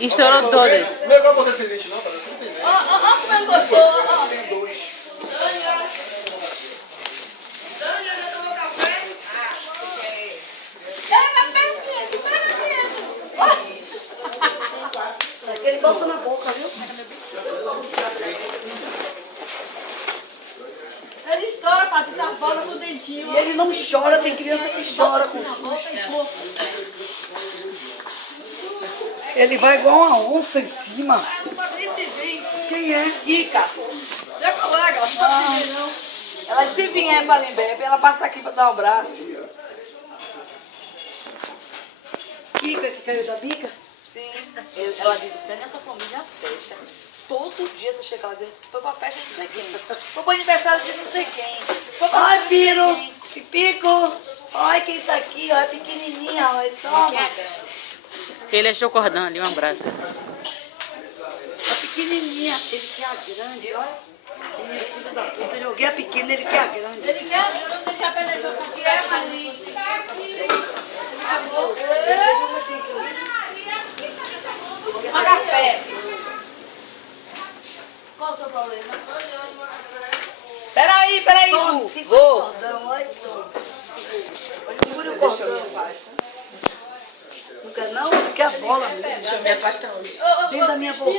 Estourou todas. Não é igual você excelente, não, cara. Você não tem nem. Ó, como ele gostou. Tem dois. Dani, já tomou café? Pega, Ele bota na boca, viu? Ele estoura, Patrícia, a bola no dentinho. E ele não chora, tem criança que chora com susto. Ele vai igual uma onça em cima. Eu não gosto nem se vir. Quem é? Kika. Minha colega, ela não gosta de vir, não. Ela se vier para Limbebe, ela passa aqui para dar um abraço. Kika que caiu da bica? Sim. Ela disse, Dani, a sua família é uma festa. Todo dia você chega lá dizendo que foi pra festa de não sei quem. Foi pro aniversário de não sei quem. Foi pra Ai, não sei Piro, quem. Pico. Olha quem tá aqui, ó, é pequenininha, ó, toma. Ele achou cordão ali, um abraço. A pequenininha, ele quer a grande, olha. Filho da puta, eu joguei a pequena, ele quer a grande. Ele quer, eu não deixa a perna de outro que é feliz. Toma café. Qual o seu problema? Peraí, Ju. Vou. Cordão, olha, segura o cordão. Não quer não? Quer a bola mesmo. Deixa eu me afastar hoje. Dentro da minha bolsa.